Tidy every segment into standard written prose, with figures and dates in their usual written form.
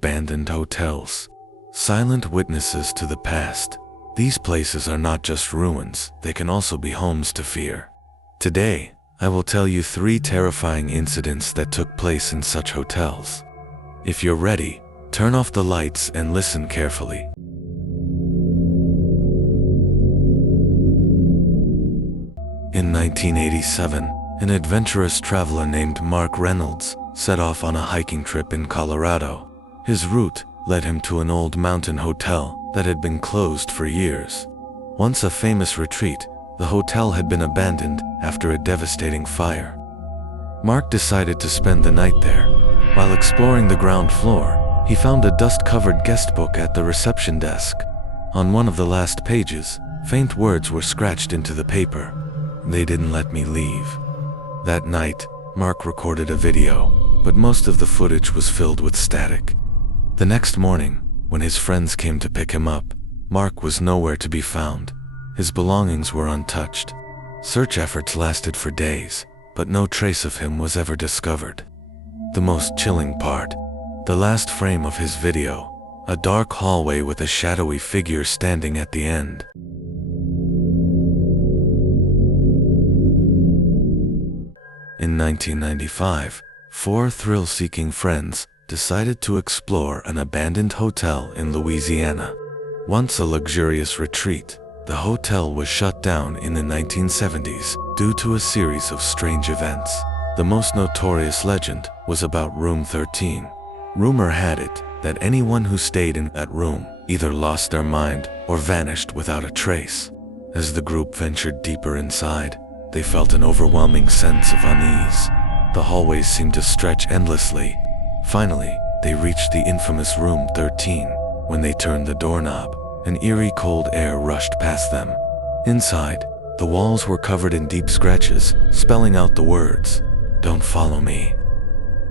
abandoned hotels. Silent witnesses to the past. These places are not just ruins, they can also be homes to fear. Today, I will tell you 3 terrifying incidents that took place in such hotels. If you're ready, turn off the lights and listen carefully. In 1987, an adventurous traveler named Mark Reynolds set off on a hiking trip in Colorado. His route led him to an old mountain hotel that had been closed for years. Once a famous retreat, the hotel had been abandoned after a devastating fire. Mark decided to spend the night there. While exploring the ground floor, he found a dust-covered guest book at the reception desk. On one of the last pages, faint words were scratched into the paper. "They didn't let me leave." That night, Mark recorded a video, but most of the footage was filled with static. The next morning, when his friends came to pick him up, Mark was nowhere to be found. His belongings were untouched. Search efforts lasted for days, but no trace of him was ever discovered. The most chilling part, the last frame of his video, a dark hallway with a shadowy figure standing at the end. In 1995, 4 thrill-seeking friends decided to explore an abandoned hotel in Louisiana. Once a luxurious retreat, the hotel was shut down in the 1970s due to a series of strange events. The most notorious legend was about Room 13. Rumor had it that anyone who stayed in that room either lost their mind or vanished without a trace. As the group ventured deeper inside, they felt an overwhelming sense of unease. The hallways seemed to stretch endlessly. Finally, they reached the infamous Room 13. When they turned the doorknob, an eerie cold air rushed past them. Inside, the walls were covered in deep scratches, spelling out the words, "Don't follow me."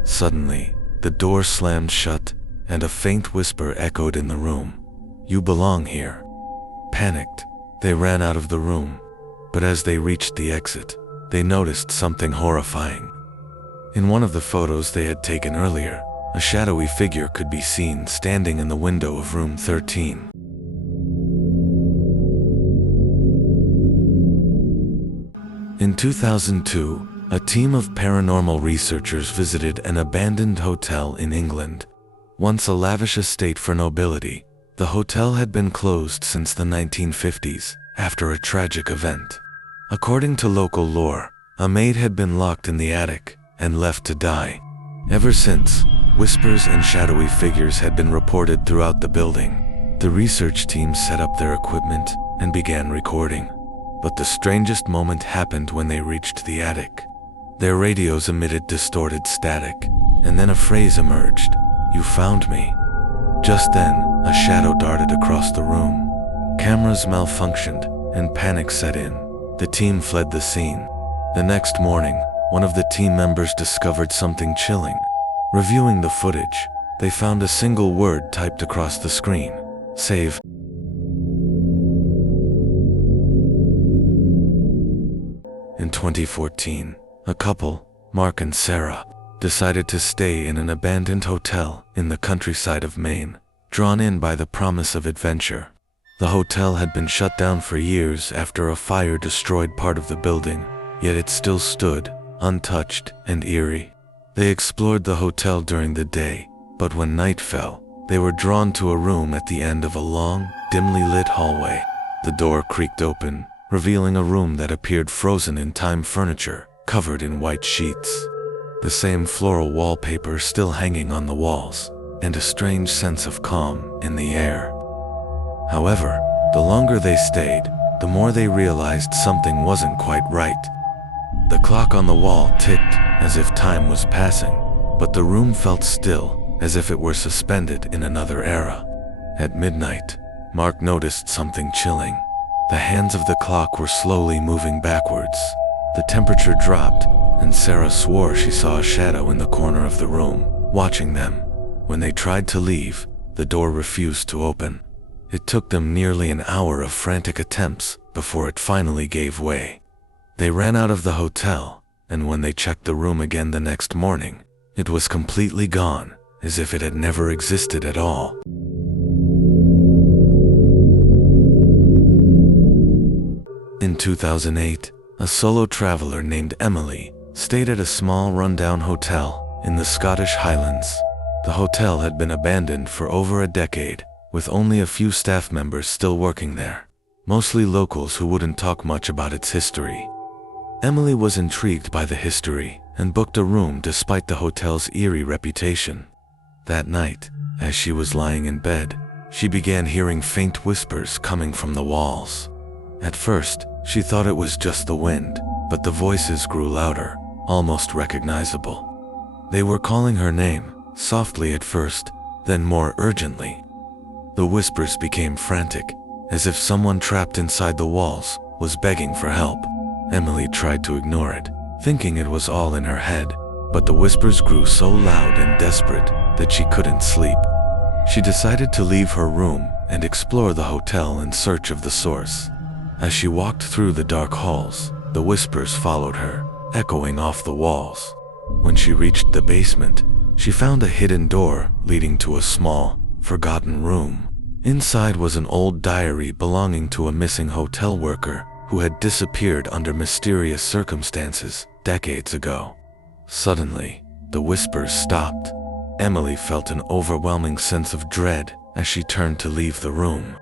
Suddenly, the door slammed shut, and a faint whisper echoed in the room. "You belong here." Panicked, they ran out of the room. But as they reached the exit, they noticed something horrifying. In one of the photos they had taken earlier, a shadowy figure could be seen standing in the window of Room 13. In 2002, a team of paranormal researchers visited an abandoned hotel in England. Once a lavish estate for nobility, the hotel had been closed since the 1950s after a tragic event. According to local lore, a maid had been locked in the attic and left to die. Ever since, whispers and shadowy figures had been reported throughout the building. The research team set up their equipment and began recording. But the strangest moment happened when they reached the attic. Their radios emitted distorted static, and then a phrase emerged, "You found me." Just then, a shadow darted across the room. Cameras malfunctioned, and panic set in. The team fled the scene. The next morning, one of the team members discovered something chilling. Reviewing the footage, they found a single word typed across the screen, "Save." In 2014, a couple, Mark and Sarah, decided to stay in an abandoned hotel in the countryside of Maine, drawn in by the promise of adventure. The hotel had been shut down for years after a fire destroyed part of the building, yet it still stood, untouched and eerie. They explored the hotel during the day, but when night fell, they were drawn to a room at the end of a long, dimly lit hallway. The door creaked open, revealing a room that appeared frozen in time furniture, covered in white sheets. The same floral wallpaper still hanging on the walls, and a strange sense of calm in the air. However, the longer they stayed, the more they realized something wasn't quite right. The clock on the wall ticked as if time was passing, but the room felt still, as if it were suspended in another era. At midnight, Mark noticed something chilling. The hands of the clock were slowly moving backwards. The temperature dropped, and Sarah swore she saw a shadow in the corner of the room, watching them. When they tried to leave, the door refused to open. It took them nearly an hour of frantic attempts before it finally gave way. They ran out of the hotel, and when they checked the room again the next morning, it was completely gone, as if it had never existed at all. In 2008, a solo traveler named Emily stayed at a small rundown hotel in the Scottish Highlands. The hotel had been abandoned for over a decade, with only a few staff members still working there, mostly locals who wouldn't talk much about its history. Emily was intrigued by the history and booked a room despite the hotel's eerie reputation. That night, as she was lying in bed, she began hearing faint whispers coming from the walls. At first, she thought it was just the wind, but the voices grew louder, almost recognizable. They were calling her name, softly at first, then more urgently. The whispers became frantic, as if someone trapped inside the walls was begging for help. Emily tried to ignore it, thinking it was all in her head, but the whispers grew so loud and desperate that she couldn't sleep. She decided to leave her room and explore the hotel in search of the source. As she walked through the dark halls, the whispers followed her, echoing off the walls. When she reached the basement, she found a hidden door leading to a small, forgotten room. Inside was an old diary belonging to a missing hotel worker who had disappeared under mysterious circumstances decades ago. Suddenly, the whispers stopped. Emily felt an overwhelming sense of dread as she turned to leave the room.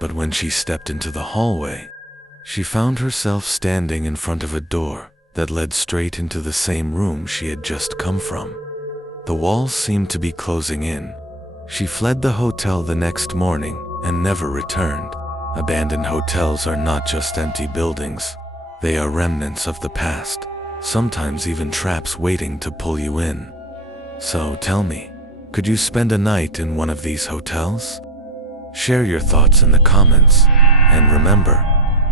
But when she stepped into the hallway, she found herself standing in front of a door that led straight into the same room she had just come from. The walls seemed to be closing in. She fled the hotel the next morning and never returned. Abandoned hotels are not just empty buildings. They are remnants of the past, sometimes even traps waiting to pull you in. So tell me, could you spend a night in one of these hotels? Share your thoughts in the comments, and remember,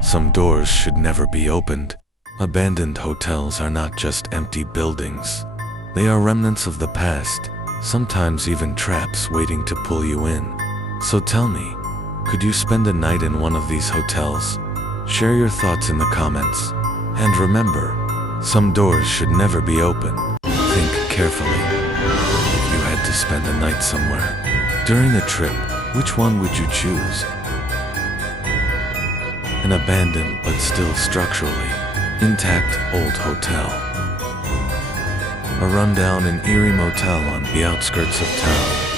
some doors should never be opened. Abandoned hotels are not just empty buildings. They are remnants of the past, sometimes even traps waiting to pull you in. So tell me, could you spend a night in one of these hotels? Share your thoughts in the comments. And remember, some doors should never be open. Think carefully. If you had to spend a night somewhere during a trip, which one would you choose? An abandoned but still structurally intact old hotel. A rundown and eerie motel on the outskirts of town.